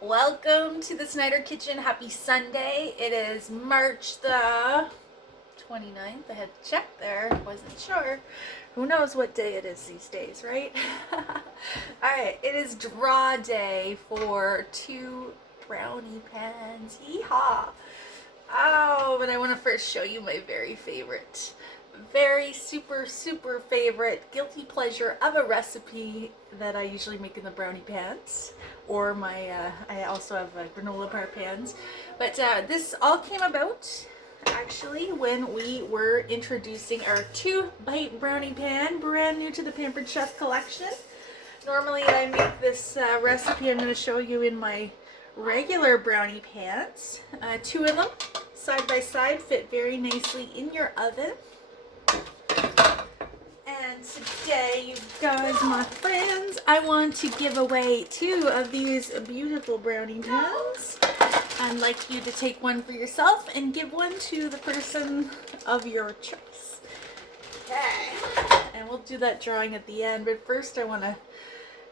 Welcome to the Snyder Kitchen. Happy Sunday. It is March the 29th. I had to check there. Wasn't sure. Who knows what day it is these days, right? Alright, it is draw day for 2 brownie pans. Yeehaw! Oh, but I want to first show you my very super favorite guilty pleasure of a recipe that I usually make in the brownie pans, or I also have granola bar pans. But this all came about actually when we were introducing our 2-bite brownie pan, brand new to the Pampered Chef collection. Normally I make this recipe I'm going to show you in my regular brownie pans. 2 of them side by side fit very nicely in your oven. And today, you guys, my friends, I want to give away 2 of these beautiful brownie pans. I'd like you to take one for yourself and give one to the person of your choice. Okay, and we'll do that drawing at the end, but first I want to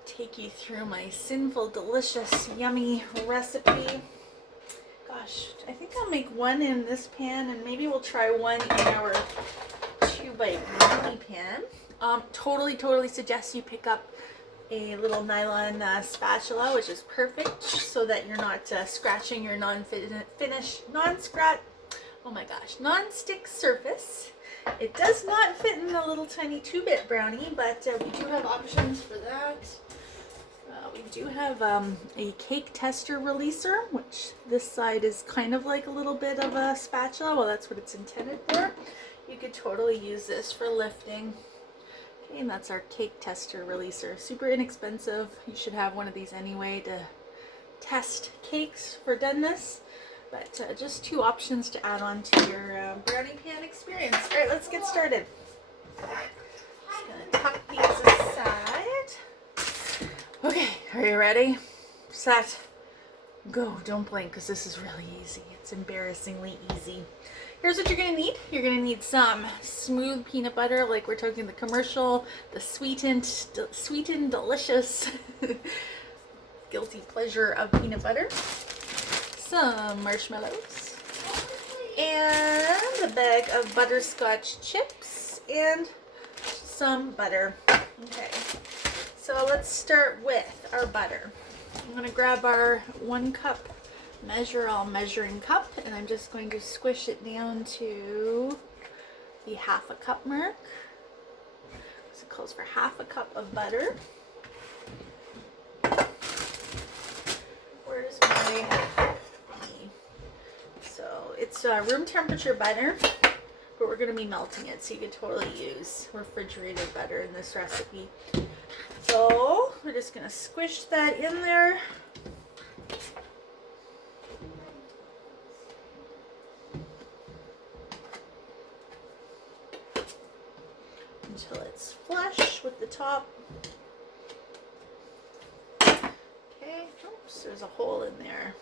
take you through my sinful, delicious, yummy recipe. Gosh, I think I'll make one in this pan, and maybe we'll try one in our 2-bite brownie pan. Totally suggest you pick up a little nylon spatula, which is perfect, so that you're not scratching your non-stick surface. It does not fit in a little tiny 2-bit brownie, but we do have options for that. We do have a cake tester releaser, which this side is kind of like a little bit of a spatula. Well, that's what it's intended for. You could totally use this for lifting. Okay, and that's our cake tester releaser. Super inexpensive. You should have one of these anyway to test cakes for doneness. But just 2 options to add on to your brownie pan experience. All right, let's get started. Just gonna tuck these aside. Okay, are you ready? Set, go. Don't blink, because this is really easy. It's embarrassingly easy. Here's what you're going to need. You're going to need some smooth peanut butter, like we're talking the commercial, the sweetened, delicious, guilty pleasure of peanut butter. Some marshmallows. And a bag of butterscotch chips. And some butter. Okay. So let's start with our butter. I'm going to grab our 1 cup measuring cup, and I'm just going to squish it down to the 1/2 cup mark. So it calls for 1/2 cup of butter. Where's my So it's room temperature butter, but we're going to be melting it, so you could totally use refrigerated butter in this recipe. So we're just going to squish that in there. Until it's flush with the top. Okay, oops, there's a hole in there.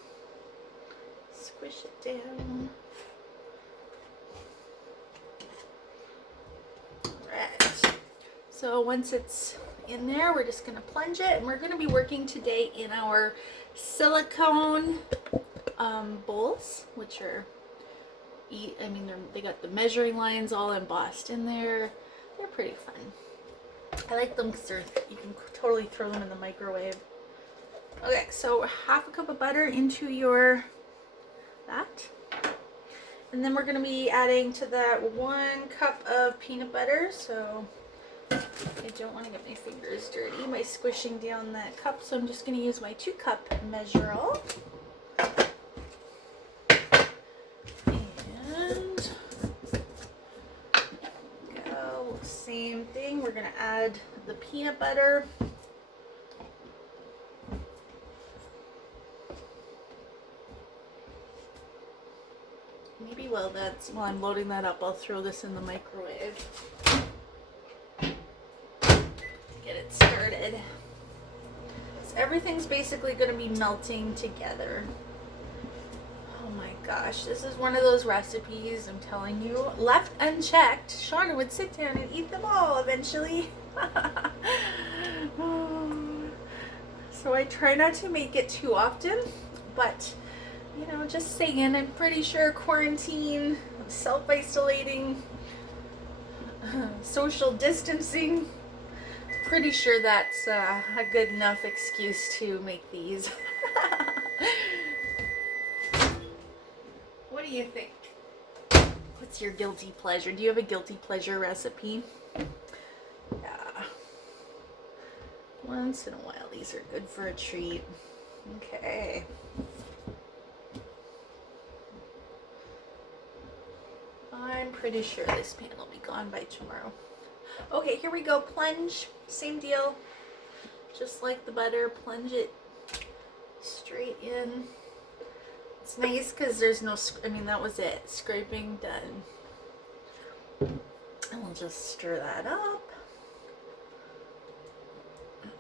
Squish it down. Alright, so once it's in there, we're just going to plunge it, and we're going to be working today in our silicone bowls, which are, they got the measuring lines all embossed in there. They're pretty fun. I like them because you can totally throw them in the microwave. Okay, so 1/2 cup of butter into that. And then we're going to be adding to that 1 cup of peanut butter. So I don't want to get my fingers dirty by squishing down that cup. So I'm just going to use my 2-cup measurel. Same thing, we're going to add the peanut butter. Maybe while I'm loading that up, I'll throw this in the microwave. Get it started. So everything's basically going to be melting together. Oh my gosh, this is one of those recipes, I'm telling you, left unchecked, Shauna would sit down and eat them all eventually. So I try not to make it too often, but you know, just saying, I'm pretty sure quarantine, self-isolating, social distancing, pretty sure that's a good enough excuse to make these. What do you think? What's your guilty pleasure? Do you have a guilty pleasure recipe? Yeah. Once in a while, these are good for a treat. Okay. I'm pretty sure this pan will be gone by tomorrow. Okay, here we go. Plunge. Same deal. Just like the butter, plunge it straight in. It's nice because there's no, I mean, that was it. Scraping done. And we'll just stir that up.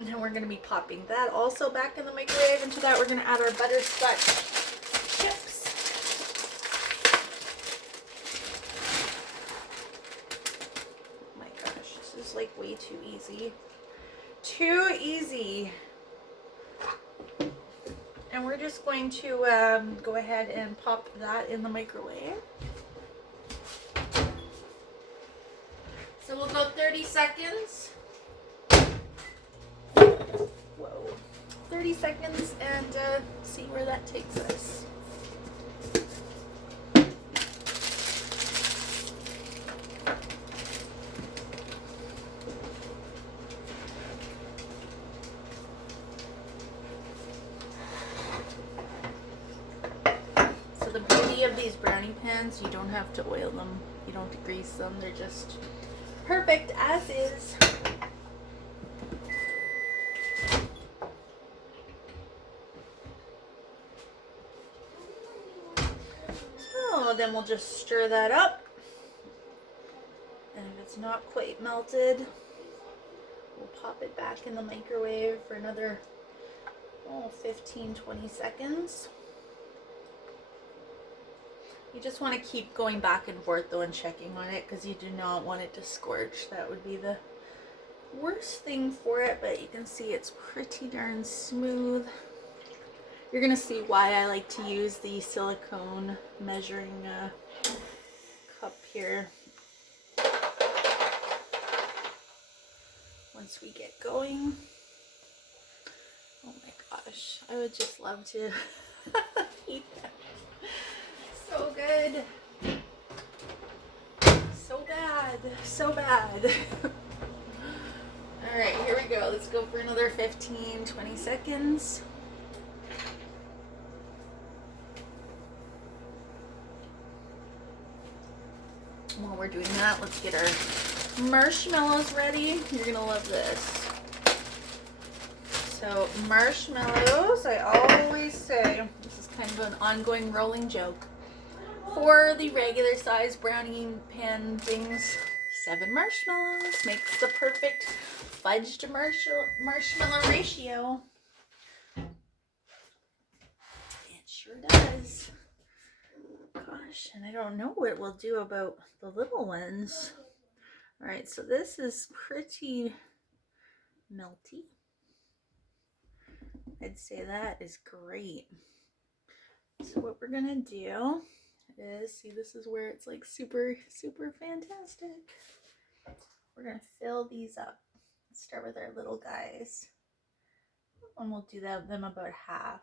Now we're going to be popping that also back in the microwave. And to that, we're going to add our butterscotch chips. Oh my gosh, this is like way too easy. Too easy. And we're just going to go ahead and pop that in the microwave. So we'll go 30 seconds. Whoa. 30 seconds and see where that takes us. So the beauty of these brownie pans, you don't have to oil them, you don't have to grease them, they're just perfect as is. So then we'll just stir that up. And if it's not quite melted, we'll pop it back in the microwave for another 15-20 seconds. You just want to keep going back and forth though and checking on it because you do not want it to scorch. That would be the worst thing for it, but you can see it's pretty darn smooth. You're going to see why I like to use the silicone measuring cup here. Once we get going. Oh my gosh, I would just love to eat that. So good. So bad. So bad. Alright, here we go. Let's go for another 15-20 seconds. While we're doing that, let's get our marshmallows ready. You're gonna love this. So marshmallows, I always say, this is kind of an ongoing rolling joke. For the regular size brownie pan things, 7 marshmallows makes the perfect fudged marshmallow ratio. It sure does. Gosh, and I don't know what we'll do about the little ones. All right, so this is pretty melty. I'd say that is great. So what we're gonna do is, see, this is where it's like super, super fantastic. We're gonna fill these up. Let's start with our little guys. And we'll do them about half.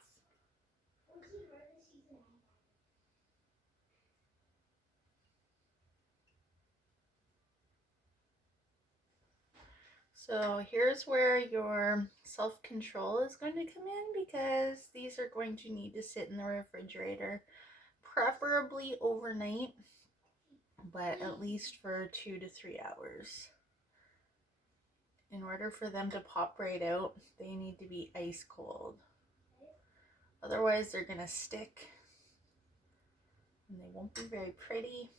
So here's where your self-control is going to come in, because these are going to need to sit in the refrigerator, preferably overnight, but at least for 2 to 3 hours. In order for them to pop right out, they need to be ice cold. Otherwise, they're going to stick and they won't be very pretty.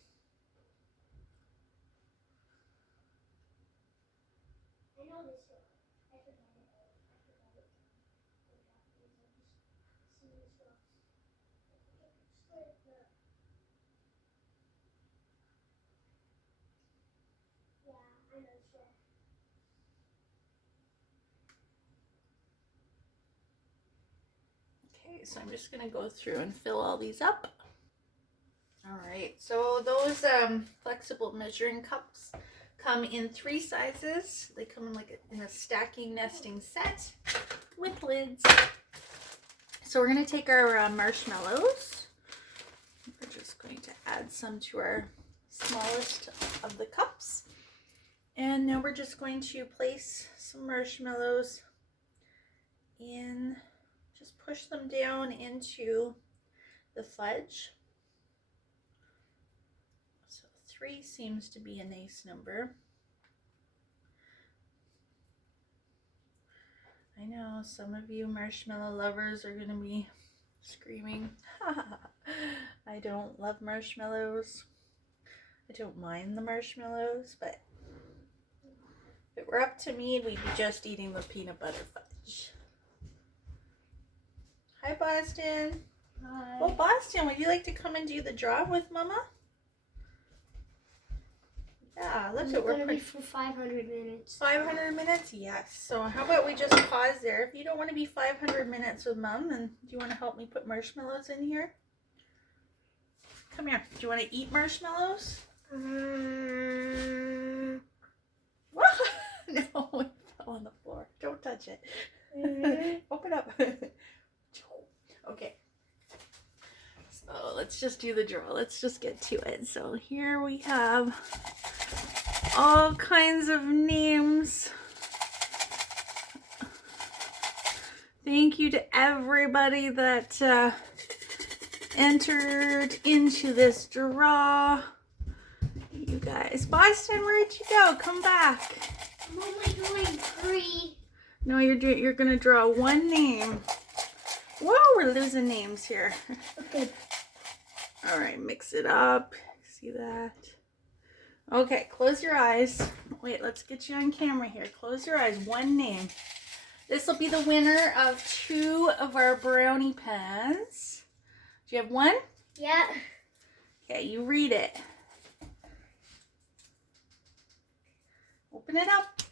Okay, so I'm just gonna go through and fill all these up. All right, so those flexible measuring cups come in 3 sizes. They come in like in a stacking nesting set with lids. So we're gonna take our marshmallows. We're just going to add some to our smallest of the cups. And now we're just going to place some marshmallows in, just push them down into the fudge. So 3 seems to be a nice number. I know some of you marshmallow lovers are gonna be screaming. I don't love marshmallows. I don't mind the marshmallows, but if it were up to me, we'd be just eating the peanut butter fudge. Hi, Boston. Hi. Well, Boston, would you like to come and do the draw with Mama? Yeah, look at, we're gonna be for 500 minutes. 500 minutes? Yes. So how about we just pause there? If you don't want to be 500 minutes with Mom, then do you want to help me put marshmallows in here? Come here. Do you want to eat marshmallows? What? No, it fell on the floor. Don't touch it. Open up. Okay. So let's just do the draw. Let's just get to it. So here we have all kinds of names. Thank you to everybody that entered into this draw. You guys. Boston, where'd you go? Come back. I'm only doing 3. No, you're gonna draw 1 name. Whoa, we're losing names here. Okay. All right, mix it up. See that? Okay, close your eyes. Wait, let's get you on camera here. Close your eyes. 1 name. This will be the winner of 2 of our brownie pans. Do you have 1? Yeah. Okay, you read it. Open it up.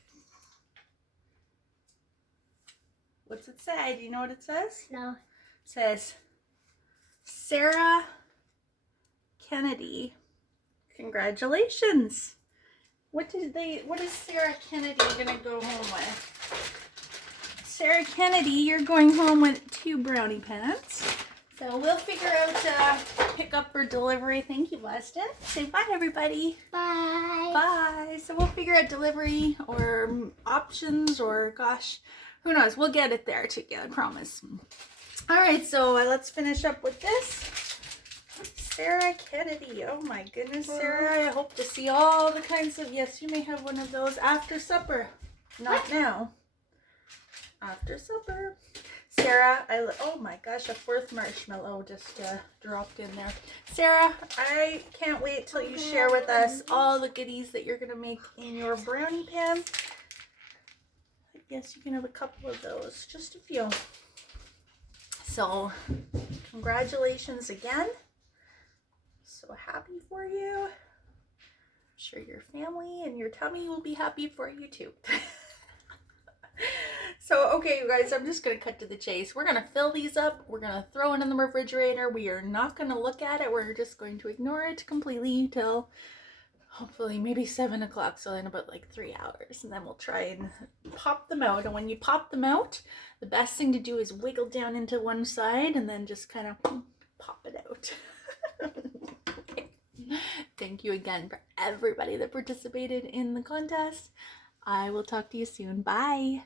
What's it say? Do you know what it says? No. It says, Sarah Kennedy. Congratulations. What is Sarah Kennedy gonna go home with? Sarah Kennedy, you're going home with 2 brownie pans. So we'll figure out pick up or delivery. Thank you, Weston. Say bye, everybody. Bye. Bye. So we'll figure out delivery or options or gosh, who knows? We'll get it there together, I promise. All right, so let's finish up with this. Sarah Kennedy. Oh my goodness, Sarah. I hope to see all the kinds of, yes, you may have one of those after supper. Not now. After supper. Sarah, oh my gosh, a 4th marshmallow just dropped in there. Sarah, I can't wait till you share with us all the goodies that you're going to make in your brownie pan. I guess you can have a couple of those, just a few. So, congratulations again. So happy for you. I'm sure your family and your tummy will be happy for you too. So, okay, you guys, I'm just going to cut to the chase. We're going to fill these up. We're going to throw it in the refrigerator. We are not going to look at it. We're just going to ignore it completely till hopefully maybe 7 o'clock. So in about like 3 hours. And then we'll try and pop them out. And when you pop them out, the best thing to do is wiggle down into one side and then just kind of pop it out. Okay. Thank you again for everybody that participated in the contest. I will talk to you soon. Bye.